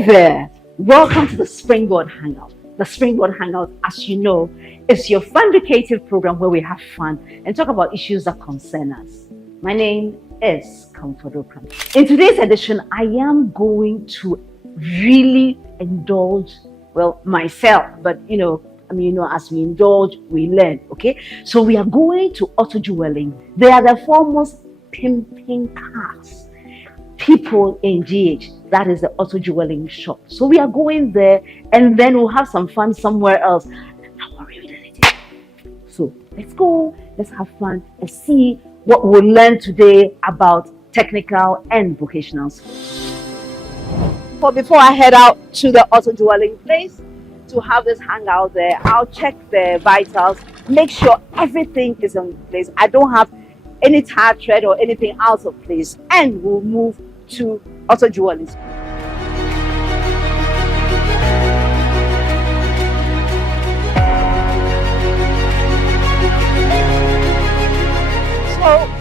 Hi there! Welcome to the Springboard Hangout. The Springboard Hangout, as you know, is your fun educative program where we have fun and talk about issues that concern us. My name is Comfort Okran. In today's edition, I am going to really indulge, myself, but as we indulge, we learn, okay? So we are going to Auto Jewelling. They are the foremost pimping cars people in GH. That is the Auto Jewelling shop. So we are going there and then we'll have some fun somewhere else. Don't worry, we don't need it. So let's go, let's have fun and see what we'll learn today about technical and vocational skills. But before I head out to the Auto Jewelling place to have this hangout there, I'll check the vitals, make sure everything is in place. I don't have any tire tread or anything out of place, and we'll move to Auto Jewelling. So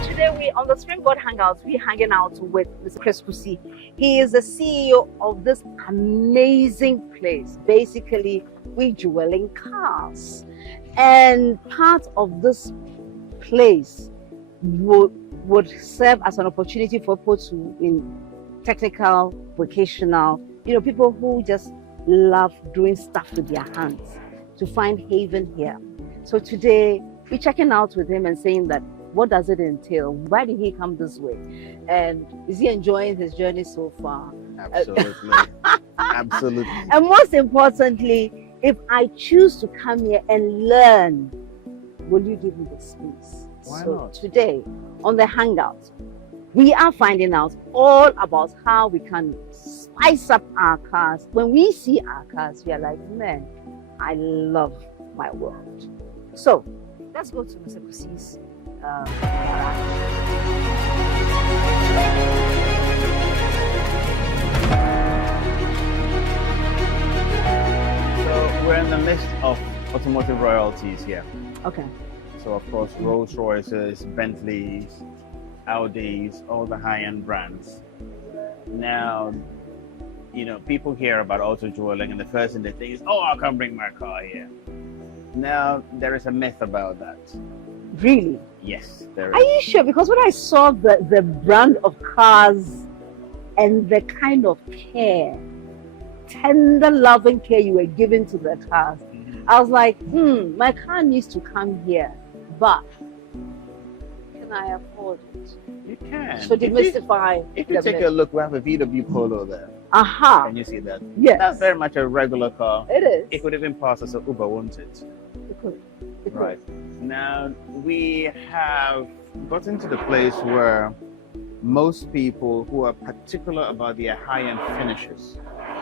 today we on the Springboard Hangouts, we're hanging out with Mr. Kusi. He is the CEO of this amazing place. Basically, we're jewelling cars, and part of this place would serve as an opportunity for people to, in technical, vocational, people who just love doing stuff with their hands, to find haven here. So today we're checking out with him and saying that what does it entail? Why did he come this way? And is he enjoying his journey so far? Absolutely. Absolutely. And most importantly, if I choose to come here and learn, will you give me the space? Why so not? Today on the Hangout, we are finding out all about how we can spice up our cars. When we see our cars, we are like, man, I love my world. So let's go to Mr. Kusi's garage. So we're in the midst of automotive royalties here. Okay. So of course, Rolls Royces, Bentleys, Audis, all the high-end brands. Now, people hear about auto jewelling and the first thing they think is, oh, I can't bring my car here. Now, there is a myth about that. Really? Yes, there Are is. you sure? Because when I saw the brand of cars and the kind of care, tender loving care you were giving to the cars, I was like, my car needs to come here, but can I afford it? You can. So demystify. If you take a look, we have a VW Polo there. Aha. Can you see that? Yes. That's very much a regular car. It is. It could even pass as an Uber, won't it? It could. Right. Now, we have gotten to the place where most people who are particular about their high-end finishes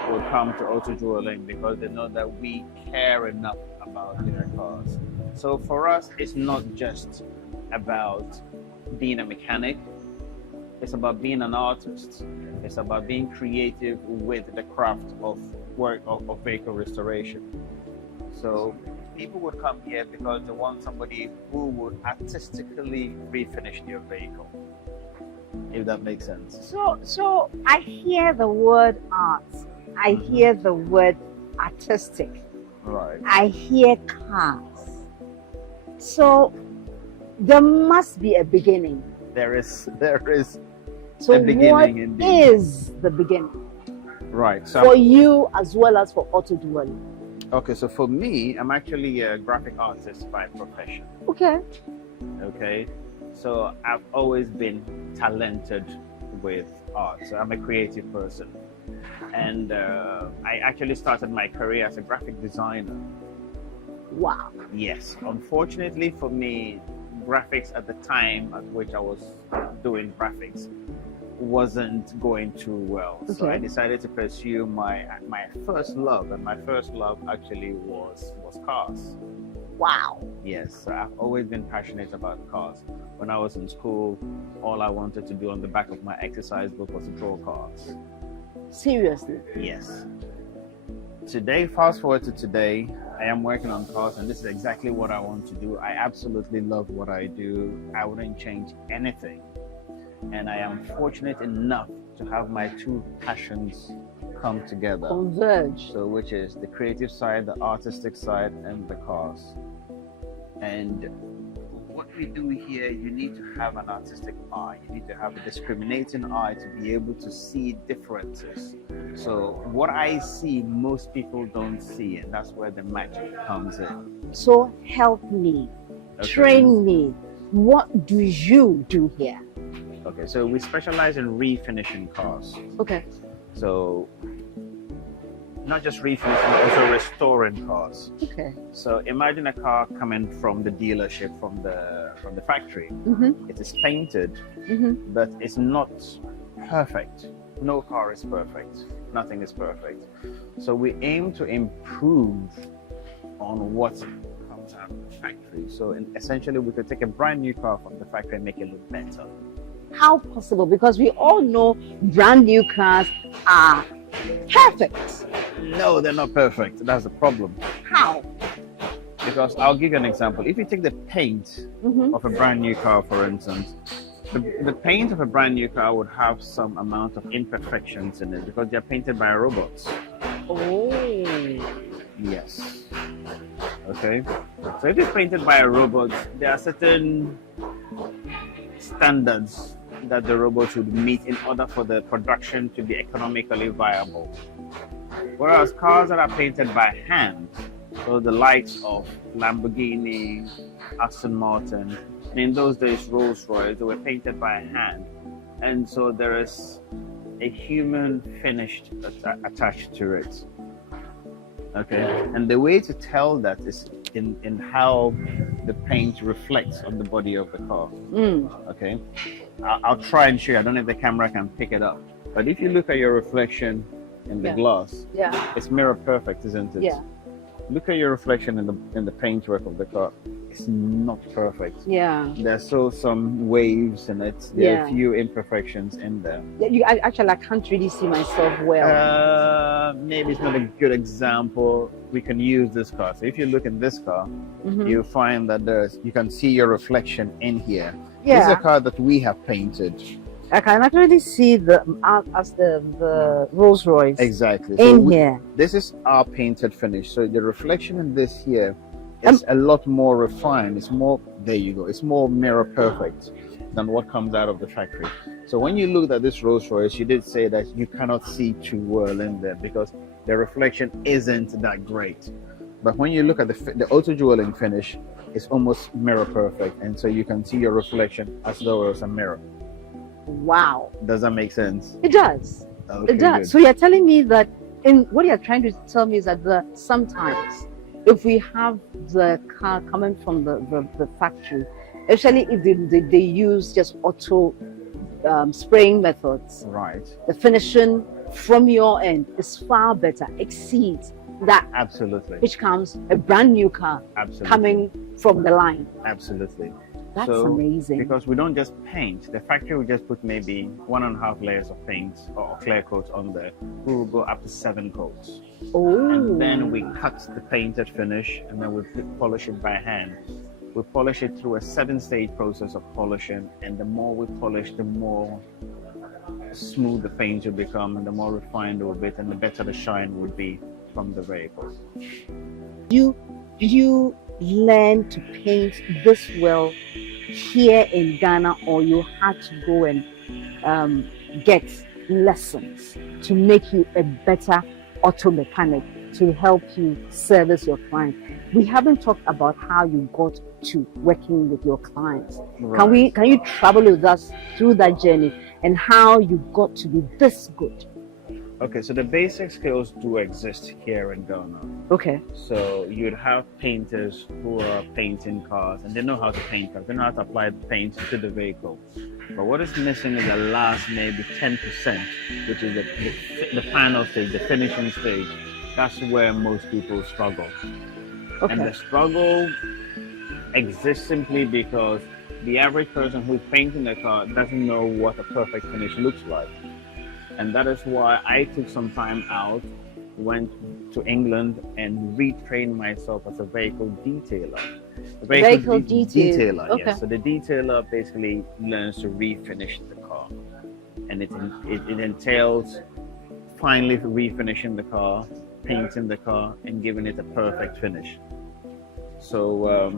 will come to Auto Jewelling because they know that we care enough about their cars. So for us, it's not just about being a mechanic. It's about being an artist. It's about being creative with the craft of work of vehicle restoration. So people would come here because they want somebody who would artistically refinish their vehicle, if that makes sense. So I hear the word art. I hear the word artistic. Right. I hear cars. So there must be a beginning. There is So a beginning what indeed. is the beginning Right. So for you as well as for Auto Jewelling? okay, so for me, I'm actually a graphic artist by profession. Okay. Okay. So I've always been talented with art. So I'm a creative person. And I actually started my career as a graphic designer. Wow. Yes. Unfortunately for me, graphics at the time at which I was doing graphics wasn't going too well. So Okay. I decided to pursue my first love, and my first love actually was cars. Wow. Yes, so I've always been passionate about cars. When I was in school, all I wanted to do on the back of my exercise book was to draw cars. Seriously. Yes. Today, fast forward to today, I am working on cars, and this is exactly what I want to do. I absolutely love what I do. I wouldn't change anything. And I am fortunate enough to have my two passions come together. Converge. So which is the creative side, the artistic side, and the cars. And what we do here, you need to have an artistic eye. You need to have a discriminating eye to be able to see differences. So what I see, most people don't see, and that's where the magic comes in. So help me, train me. What do you do here? Okay, so we specialize in refinishing cars. Okay. So not just refinishing, but also restoring cars. Okay. So imagine a car coming from the dealership, from the factory. Mm-hmm. It is painted, Mm-hmm. but it's not perfect. No car is perfect. Nothing is perfect. So we aim to improve on what comes out of the factory. So essentially, we could take a brand new car from the factory and make it look better. How possible? Because we all know brand new cars are perfect. No, they're not perfect. That's the problem. How? Because I'll give you an example. If you take the paint Mm-hmm. of a brand new car, for instance, the paint of a brand new car would have some amount of imperfections in it because they're painted by robots. Oh. Yes. Okay. So if it's painted by a robot, there are certain standards that the robot should meet in order for the production to be economically viable. Whereas cars that are painted by hand, so the likes of Lamborghini, Aston Martin, and in those days Rolls-Royce, they were painted by hand. And so there is a human finish attached to it. Okay, and the way to tell that is in how the paint reflects on the body of the car. Okay, I'll try and show you. I don't know if the camera can pick it up, but if you look at your reflection in the glass, it's mirror perfect, isn't it? Yeah. Look at your reflection in the paintwork of the car. It's not perfect. Yeah. There's still some waves in it. There are a few imperfections in there. I can't really see myself well. Maybe it's not a good example. We can use this car. So if you look in this car, you'll find that you can see your reflection in here. Yeah. This is a car that we have painted. I can actually see the Rolls Royce Exactly. here. This is our painted finish. So the reflection in this here is a lot more refined. It's more, there you go. It's more mirror perfect than what comes out of the factory. So when you looked at this Rolls Royce, you did say that you cannot see too well in there because the reflection isn't that great. But when you look at the Auto Jewelling finish, it's almost mirror perfect. And so you can see your reflection as though it was a mirror. Wow. Does that make sense? It does. Okay, it does. good. So you're telling me that what you're trying to tell me is that sometimes if we have the car coming from the factory, especially if they use just auto spraying methods, Right. the finishing from your end is far better, exceeds that Absolutely. which comes a brand new car Absolutely. coming from the line. Absolutely. That's So, amazing. Because we don't just paint. The factory will just put maybe 1.5 layers of paint or clear coat on there. We will go up to 7 coats. Oh. And then we cut the painted finish and then we polish it by hand. We polish it through a 7-stage process of polishing, and the more we polish, the more smooth the paint will become, and the more refined it will be, and the better the shine will be from the vehicle. Did you learn to paint this well here in Ghana, or you had to go and get lessons to make you a better auto mechanic to help you service your client? We haven't talked about how you got to working with your clients. Right. Can you travel with us through that journey and how you got to be this good? Okay, so the basic skills do exist here in Ghana. Okay. So you'd have painters who are painting cars, and they know how to paint cars. They know how to apply paint to the vehicle. But what is missing is the last maybe 10%, which is the final stage, the finishing stage. That's where most people struggle. Okay. And the struggle exists simply because the average person who's painting the car doesn't know what a perfect finish looks like. And that is why I took some time out, went to England and retrained myself as a vehicle detailer. Vehicle detailer. Okay. Yes. So the detailer basically learns to refinish the car. And it entails finally refinishing the car, painting the car, and giving it a perfect finish. So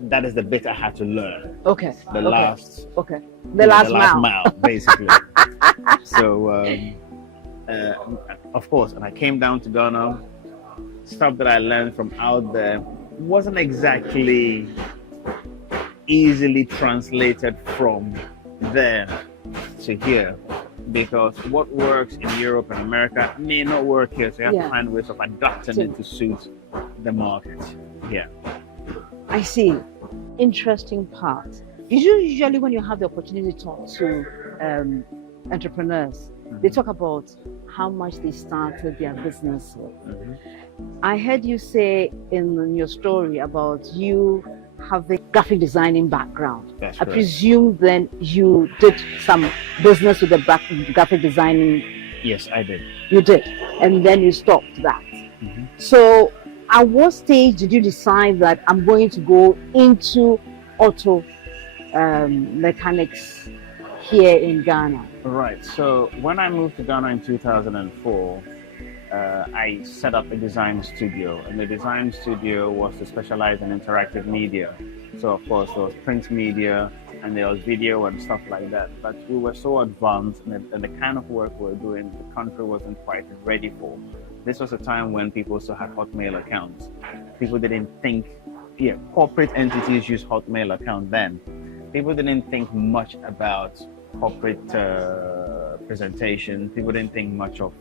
that is the bit I had to learn. Okay. The okay. last. Okay. The last mile, basically. So, of course, and I came down to Ghana. Stuff that I learned from out there wasn't exactly easily translated from there to here, because what works in Europe and America may not work here. So you have to find ways of adapting it to suit the market. Yeah. I see. Interesting part. Usually when you have the opportunity to talk to entrepreneurs, they talk about how much they started their business with. I heard you say in your story about you having graphic designing background. That's I correct. presume then you did some business with the graphic designing. Yes, I did. You did, and then you stopped that. So at what stage did you decide that I'm going to go into auto mechanics here in Ghana? Right. So when I moved to Ghana in 2004, I set up a design studio, and the design studio was to specialize in interactive media. So of course there was print media and there was video and stuff like that. But we were so advanced, and the kind of work we were doing, the country wasn't quite ready for. This was a time when people still had Hotmail accounts. People didn't think, corporate entities use Hotmail account then. People didn't think much about corporate presentation. People didn't think much of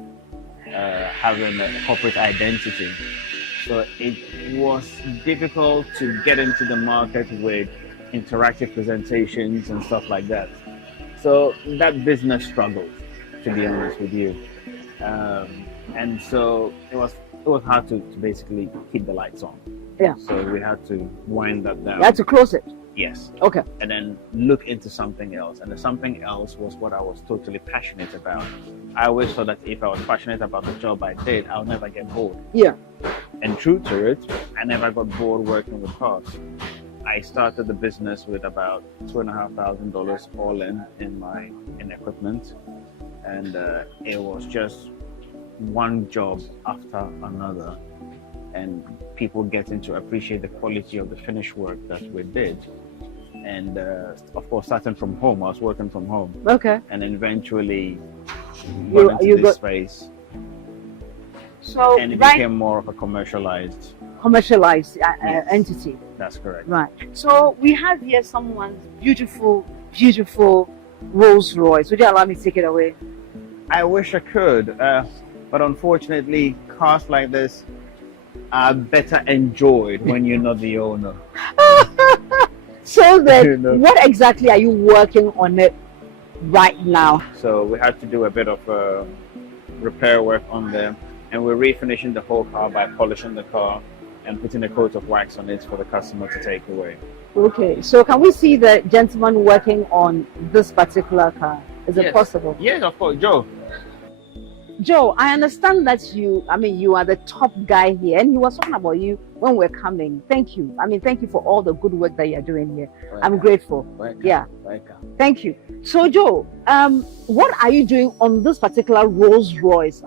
having a corporate identity. So it was difficult to get into the market with interactive presentations and stuff like that. So that business struggled, to be honest with you. And so it was hard to basically keep the lights on. Yeah. So we had to wind that down. You had to close it. Yes. Okay. And then look into something else. And the something else was what I was totally passionate about. I always thought that if I was passionate about the job I did, I'll never get bored. Yeah. And true to it, I never got bored working with cars. I started the business with about $2,500 all in equipment. And it was just one job after another. And people getting to appreciate the quality of the finished work that we did. And of course, starting from home, I was working from home. Okay. And eventually got into this space. So and it became more of a commercialized entity. That's correct. Right. So we have here someone's beautiful, beautiful Rolls Royce. Would you allow me to take it away? I wish I could, but unfortunately, cars like this are better enjoyed when you're not the owner. So then, what exactly are you working on it right now? So we had to do a bit of repair work on them, and we're refinishing the whole car by polishing the car and putting a coat of wax on it for the customer to take away. Okay, so can we see the gentleman working on this particular car? Is it possible? Yes, of course. Joe, I understand that you are the top guy here, and he was talking about you when we're coming. Thank you. Thank you for all the good work that you're doing here. Welcome. I'm grateful. Welcome. Yeah. Welcome. Thank you. So, Joe, what are you doing on this particular Rolls Royce?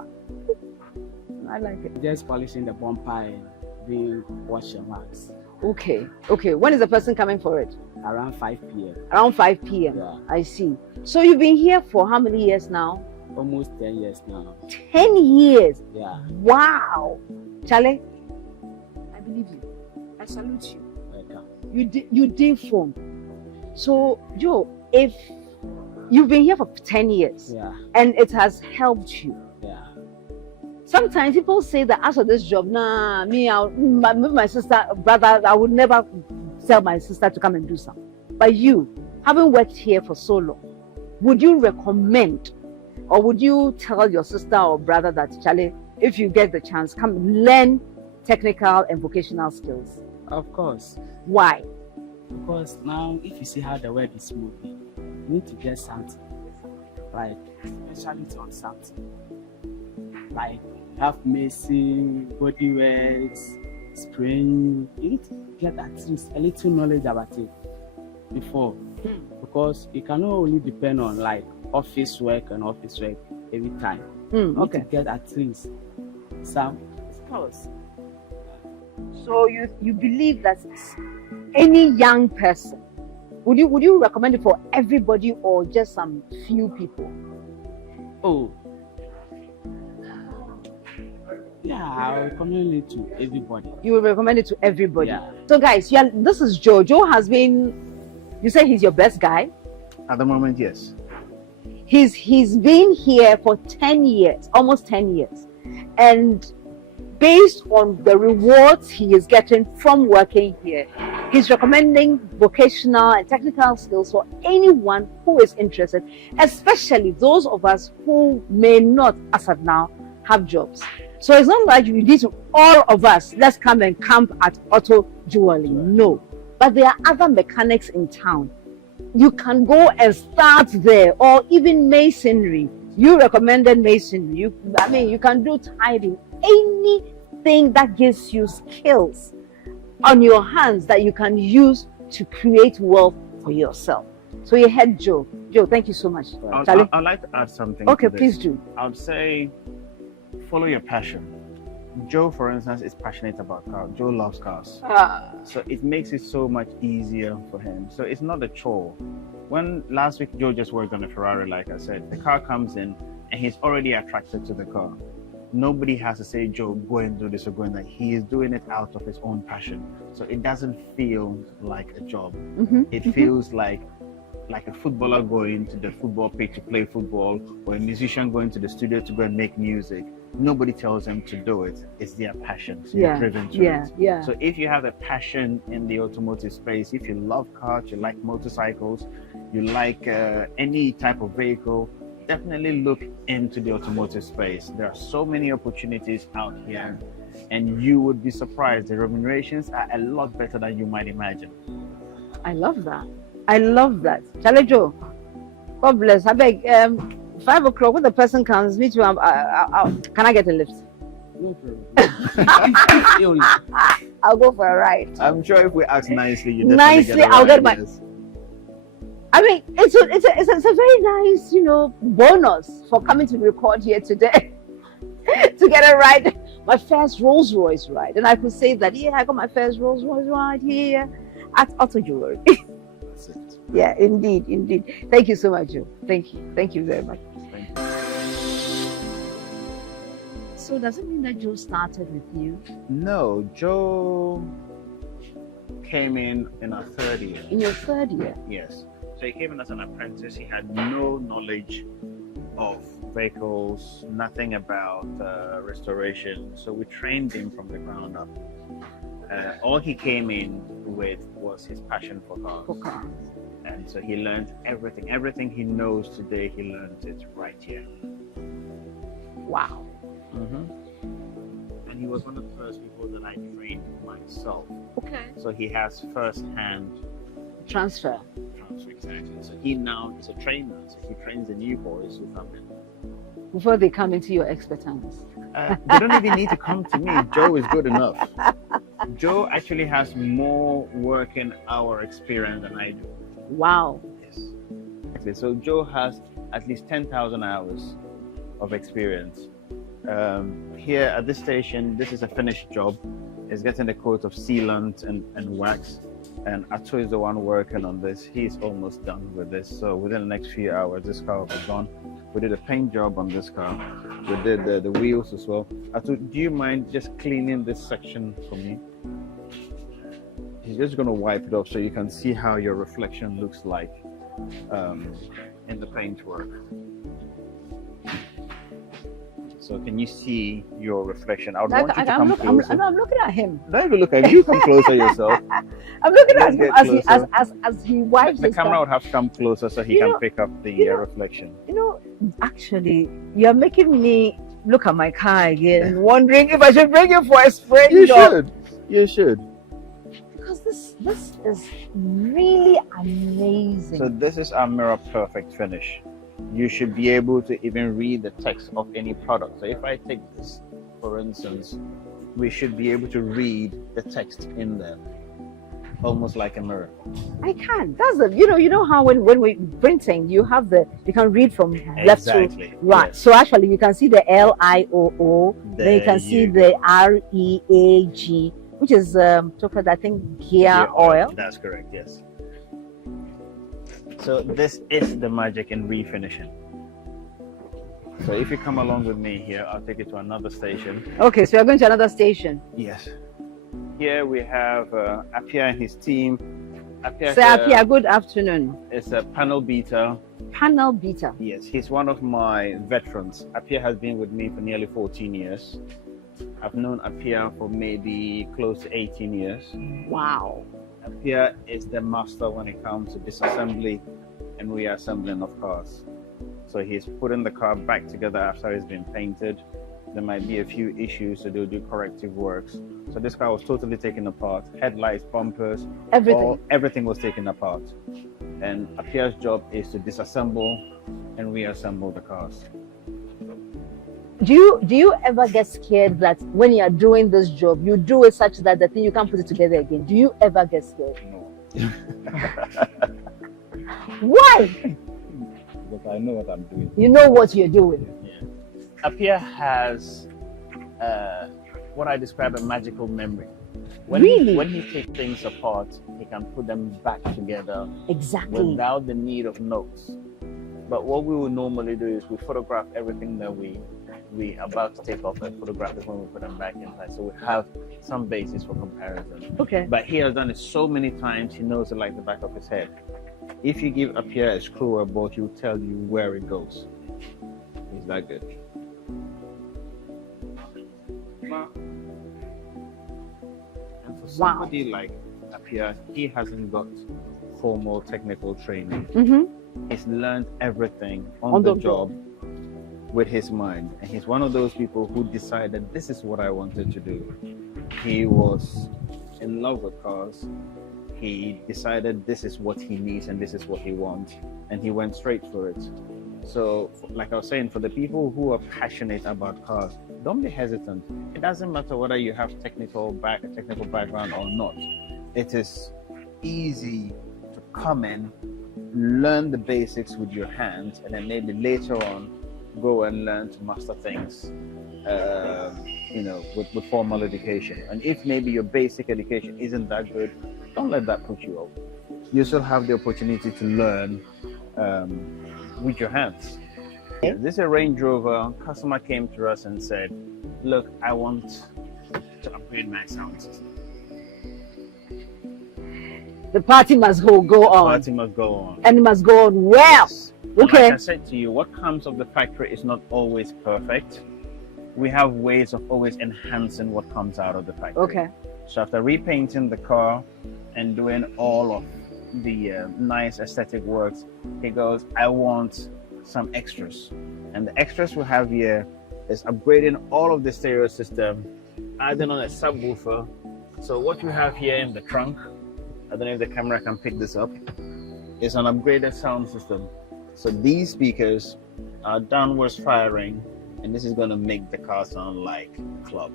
I like it. Just polishing the bumper and doing wash and wax. Okay. When is the person coming for it? Around 5 p.m. Around 5 p.m. Yeah. I see. So you've been here for how many years now? Almost 10 years now. 10 years? Yeah. Wow. Charlie, I believe you. I salute you. Welcome. You did phone. So, Joe, if you've been here for 10 years, and it has helped you. Sometimes people say that as for this job, my sister, brother, I would never tell my sister to come and do something. But you, having worked here for so long, would you recommend, or would you tell your sister or brother that, Charlie, if you get the chance, come learn technical and vocational skills? Of course. Why? Because now, if you see how the work is moving, you need to get something, like specialty on something, like have messing, body works, spraying. You need to get at least a little knowledge about it before, because you cannot only depend on like office work. every time. Okay. To get at least some scores. So you believe that any young person, would you recommend it for everybody or just some few people? Oh, yeah, I'll recommend it to everybody. You will recommend it to everybody. Yeah. So guys, this is Joe. Joe has been, you say he's your best guy? At the moment, yes. He's been here for 10 years, almost 10 years. And based on the rewards he is getting from working here, he's recommending vocational and technical skills for anyone who is interested, especially those of us who may not, as of now, have jobs. So it's not like you need to, all of us, let's come and camp at Auto Jewelling. No. But there are other mechanics in town. You can go and start there, or even masonry. You recommended masonry. You can do tiling. Anything that gives you skills on your hands that you can use to create wealth for yourself. So you had Joe. Joe, thank you so much. I'd like to add something. Okay, to this. please do. I would say follow your passion. Joe, for instance, is passionate about cars. Joe loves cars. So it makes it so much easier for him. So it's not a chore. When last week Joe just worked on a Ferrari, like I said, the car comes in and he's already attracted to the car. Nobody has to say, Joe, go and do this or go and that. He is doing it out of his own passion. So it doesn't feel like a job. It feels like a footballer going to the football pitch to play football, or a musician going to the studio to go and make music. Nobody tells them to do it. It's their passion. So you're driven to it. Yeah. So if you have a passion in the automotive space, if you love cars, you like motorcycles, you like any type of vehicle, definitely look into the automotive space. There are so many opportunities out here, and you would be surprised. The remunerations are a lot better than you might imagine. I love that. I love that. Charlie Joe, God bless. I beg, 5 o'clock when the person comes, me too. Can I get a lift? No problem. I'll go for a ride. I'm sure if we ask nicely, you Nicely, I'll get my. I mean, it's a very nice, bonus for coming to record here today. To get a ride, my first Rolls Royce ride, and I could say that I got my first Rolls Royce ride here at Auto Jewelry. That's it. Yeah, indeed. Thank you so much, Joe. Thank you very much. Thank you. So does it mean that Joe started with you? No, Joe came in our third year. In your third year? Yes. So he came in as an apprentice. He had no knowledge of vehicles, nothing about restoration. So we trained him from the ground up. All he came in with was his passion for cars. And so he learned everything. Everything he knows today, he learned it right here. Wow. And he was one of the first people that I trained myself. Okay. So he has first-hand Transfer. exactly. So he now is a trainer. So he trains the new boys who come in. Before they come into your expertise. They don't even need to come to me. Joe is good enough. Joe actually has more working hour experience than I do. Wow. Yes. Okay, so Joe has at least 10,000 hours of experience. Here at this station, this is a finished job. It's getting a coat of sealant and wax. And Ato is the one working on this. He's almost done with this. So within the next few hours, this car will be gone. We did a paint job on this car. We did the wheels as well. Ato, do you mind just cleaning this section for me? He's just going to wipe it off so you can see how your reflection looks like in the paint work. So can you see your reflection? I would want you to come closer. I'm looking at him. Don't even look at you. Come closer yourself. I'm looking at him as he wipes the camera would have to come closer so he can pick up the reflection. Actually, you're making me look at my car again, wondering if I should bring you for a spray. You should. Because this is really amazing. So this is our mirror perfect finish. You should be able to even read the text of any product. So if I take this, for instance, we should be able to read the text in there. almost like a mirror. I can. That's the you know how when we printing you have you can read from left Exactly. to right. Yes. So actually you can see the LIOO, then you There can see you the REAG, which is chocolate, I think gear oil. That's correct, yes. So this is the magic in refinishing. So if you come along with me here, I'll take you to another station. Okay, so we're going to another station. Yes. Here we have Appiah and his team. Appiah, So Appiah, good afternoon. is a panel beater. Panel beater. Yes, he's one of my veterans. Appiah has been with me for nearly 14 years. I've known Appiah for maybe close to 18 years. Wow. Appiah is the master when it comes to disassembly and reassembling of cars. So he's putting the car back together after it's been painted. There might be a few issues, so they'll do corrective works. So this car was totally taken apart. Headlights, bumpers, everything was taken apart. And Appiah's job is to disassemble and reassemble the cars. Do you ever get scared that when you are doing this job, you do it such that the thing you can't put it together again? Do you ever get scared? No. Why? Because I know what I'm doing. You know what you're doing. Yeah. Appiah has what I describe a magical memory. When he takes things apart, he can put them back together Exactly. without the need of notes. But what we would normally do is we photograph everything that we about to take off and photograph it when we put them back inside. So we have some basis for comparison. Okay. But he has done it so many times, he knows it like the back of his head. If you give Appiah a screw or a bolt, he'll tell you where it goes. He's that good. And for somebody like Appiah, he hasn't got formal technical training. Mm-hmm. He's learned everything on the job with his mind. And he's one of those people who decided this is what I wanted to do. He was in love with cars. He decided this is what he needs and this is what he wants. And he went straight for it. So, like I was saying, for the people who are passionate about cars, don't be hesitant. It doesn't matter whether you have a technical background or not. It is easy to come in, learn the basics with your hands, and then maybe later on go and learn to master things, with formal education. And if maybe your basic education isn't that good, don't let that put you off. You still have the opportunity to learn with your hands. This is a Range Rover. Customer came to us and said, look, I want to upgrade my sound system. The party must go on. The party must go on. And it must go on well. Okay. Like I said to you, what comes of the factory is not always perfect. We have ways of always enhancing what comes out of the factory. Okay. So after repainting the car and doing all of the nice aesthetic works, he goes, I want some extras. And the extras we have here is upgrading all of the stereo system, adding on a subwoofer. So what you have here in the trunk, I don't know if the camera can pick this up, is an upgraded sound system. So these speakers are downwards firing, and this is going to make the car sound like club.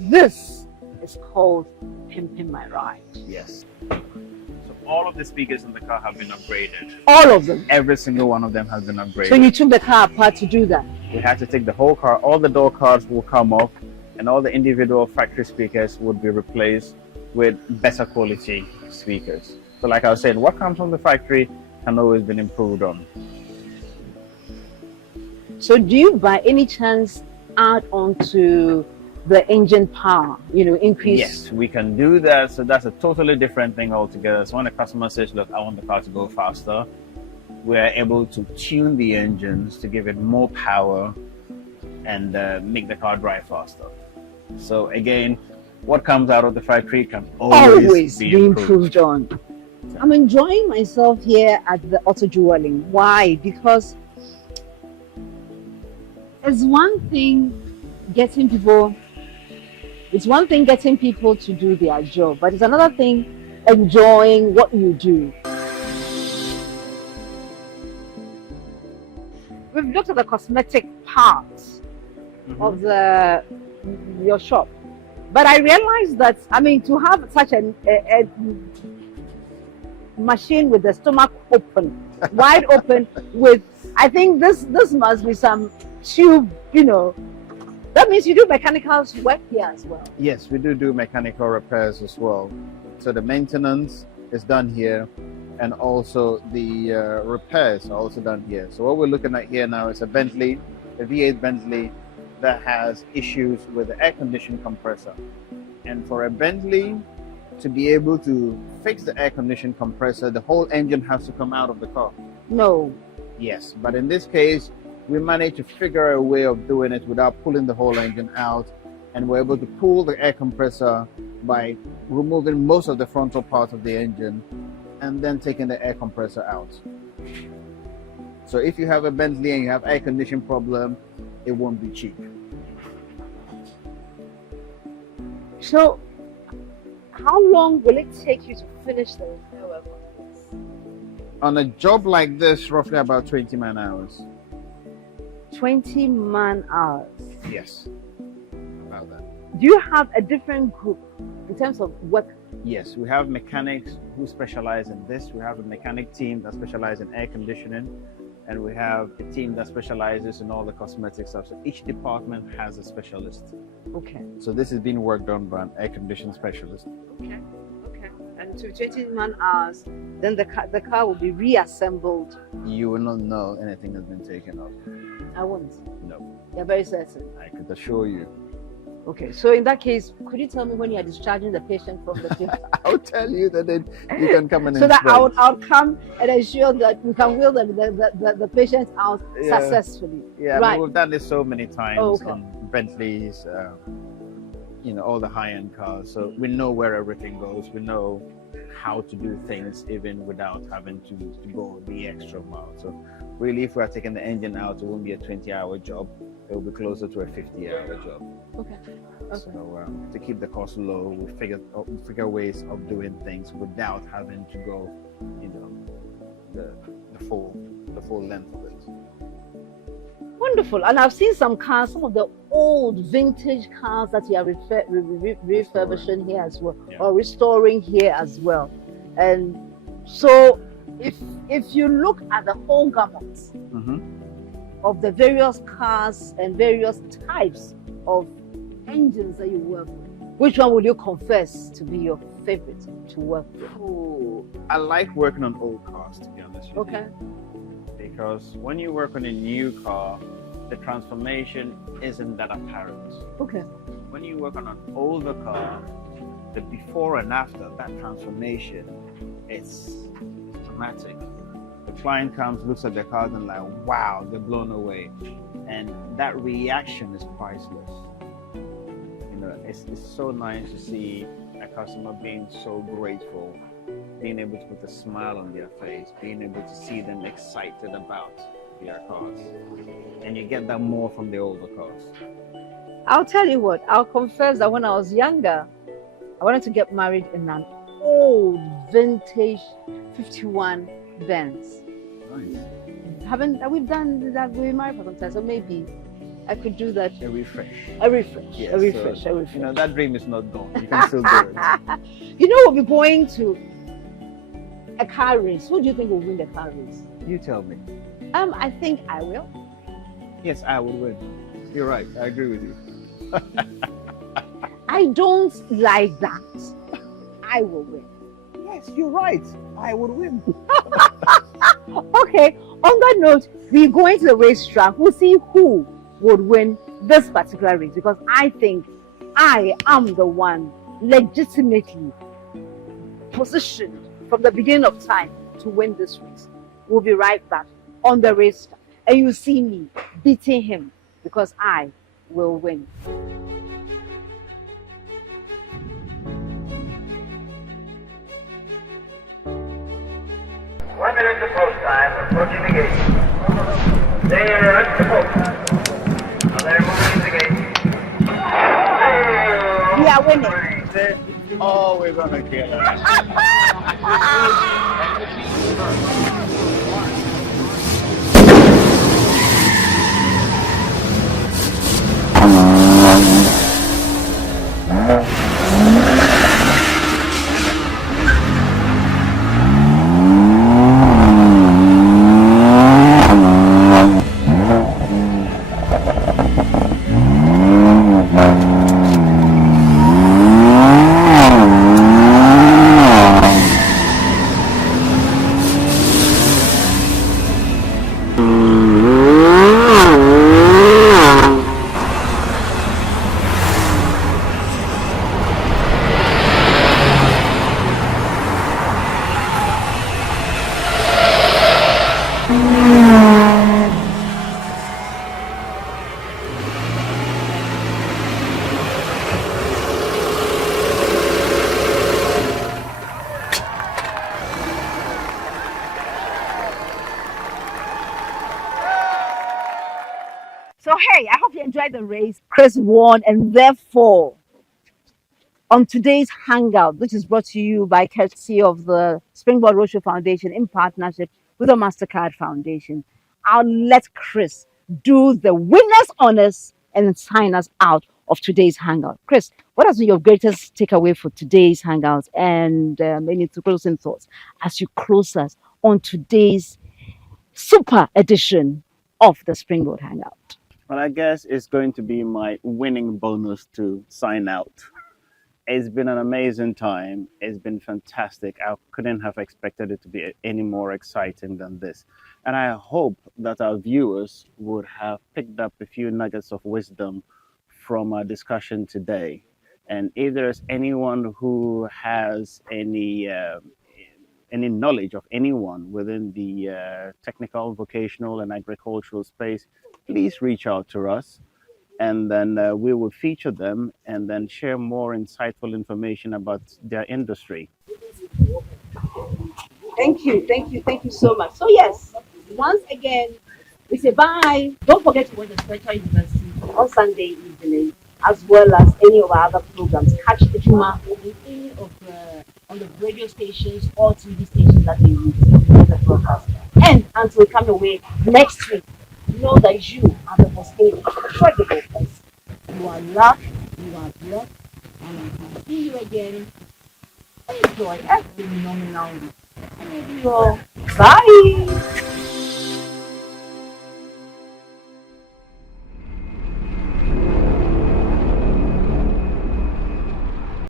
This is called pimping my ride. Yes. So all of the speakers in the car have been upgraded. All of them. Every single one of them has been upgraded. So you took the car apart to do that? We had to take the whole car. All the door cards will come off, and all the individual factory speakers would be replaced with better quality speakers. So like I was saying, what comes from the factory can always be improved on. So do you by any chance add on to the engine power, increase? Yes, we can do that. So that's a totally different thing altogether. So when a customer says, look, I want the car to go faster, we're able to tune the engines to give it more power and make the car drive faster. So again, what comes out of the factory can always be improved on. I'm enjoying myself here at the Auto Jewelling. Why? Because it's one thing getting people to do their job, but it's another thing enjoying what you do. We've looked at the cosmetic parts of your shop. But I realized that, I mean, to have such a machine with the stomach open, wide open, with, I think this must be some tube, you know. That means you do mechanical work here as well. Yes, we do mechanical repairs as well. So the maintenance is done here, and also the repairs are also done here. So what we're looking at here now is a Bentley, a V8 Bentley that has issues with the air conditioning compressor. And for a Bentley to be able to fix the air conditioning compressor, the whole engine has to come out of the car. No. Yes, but in this case, we managed to figure a way of doing it without pulling the whole engine out, and we're able to pull the air compressor by removing most of the frontal part of the engine and then taking the air compressor out. So if you have a Bentley and you have air conditioning problem, it won't be cheap. So how long will it take you to finish the repair work on this? On a job like this, roughly about 20 man hours. 20 man hours. Yes, about that. Do you have a different group in terms of work? Yes, we have mechanics who specialize in this. We have a mechanic team that specializes in air conditioning, and we have a team that specializes in all the cosmetic stuff. So each department has a specialist. Okay. So this is being worked on by an air conditioning specialist. Okay. Okay. And to 20 man hours, then the car will be reassembled. You will not know anything has been taken off. I won't. No, You're very certain. I could assure you. Okay. So in that case, could you tell me when you are discharging the patient from the field? I'll tell you that then you can come and so that inspect. I'll come and ensure that we can wheel the patient out Yeah. successfully. Yeah, Right. I mean, we've done this so many times Oh, okay. on Bentleys, you know, all the high-end cars. So we know where everything goes. We know how to do things even without having to go the extra mile. So really, if we're taking the engine out, it won't be a 20-hour job. It will be closer to a 50-hour job. Okay. Okay. So to keep the cost low, we figure ways of doing things without having to go, you know, the full length of it. Wonderful. And I've seen some cars, some of the old vintage cars that you are refurbishing here as well, Yeah. or restoring here as well. And so if you look at the whole gamut Mm-hmm. of the various cars and various types of engines that you work with, which one would you confess to be your favorite to work with? Oh, I like working on old cars, to be honest with Okay. you. Because when you work on a new car, the transformation isn't that apparent. Okay. When you work on an older car, the before and after, that transformation, it's dramatic. The client comes, looks at the cars and like, wow, they're blown away. And that reaction is priceless. You know, it's so nice to see a customer being so grateful, being able to put a smile on their face, being able to see them excited about their cars. And you get that more from the older cars. I'll tell you what, I'll confess that when I was younger, I wanted to get married in an old vintage 51 Benz. Nice. We've done that, we married for some time, so maybe I could do that. A refresh. A refresh, Yes, a refresh, so, a refresh. You know, that dream is not gone. You can still do it. You know, we'll be going to a car race. Who do you think will win the car race? You tell me. I think I will. Yes, I would win. You're right. I agree with you. I don't like that. I will win. Yes, you're right. I would win. Okay, on that note, we're going to the racetrack. We'll see who would win this particular race, because I think I am the one legitimately positioned from the beginning of time to win this race. We'll be right back on the racetrack, and you'll see me beating him, because I will win. 1 minute to post time, approaching the gate. Stay in to post time. Now they're moving the gate. We are winning. Oh, we're gonna kill it. hey, I hope you enjoyed the race. Chris won, and therefore, on today's hangout, which is brought to you by courtesy of the Springboard Roadshow Foundation in partnership with the MasterCard Foundation, I'll let Chris do the winner's honors and sign us out of today's hangout. Chris, what has been your greatest takeaway for today's hangout and any closing thoughts as you close us on today's super edition of the Springboard Hangout? Well, I guess it's going to be my winning bonus to sign out. It's been an amazing time. It's been fantastic. I couldn't have expected it to be any more exciting than this. And I hope that our viewers would have picked up a few nuggets of wisdom from our discussion today. And if there's anyone who has any knowledge of anyone within the technical, vocational, and agricultural space, please reach out to us. And then we will feature them and then share more insightful information about their industry. Thank you so much. So yes, once again, we say bye. Don't forget to watch the Spiritual University on Sunday evening, as well as any of our other programs. Catch the Juma in any of on the radio stations or TV stations that we use in the broadcast. And until we come away next week, know that you are the most incredible person. You are loved, you are blessed, and until see you again, enjoy a phenomenal week. I love you all. Bye.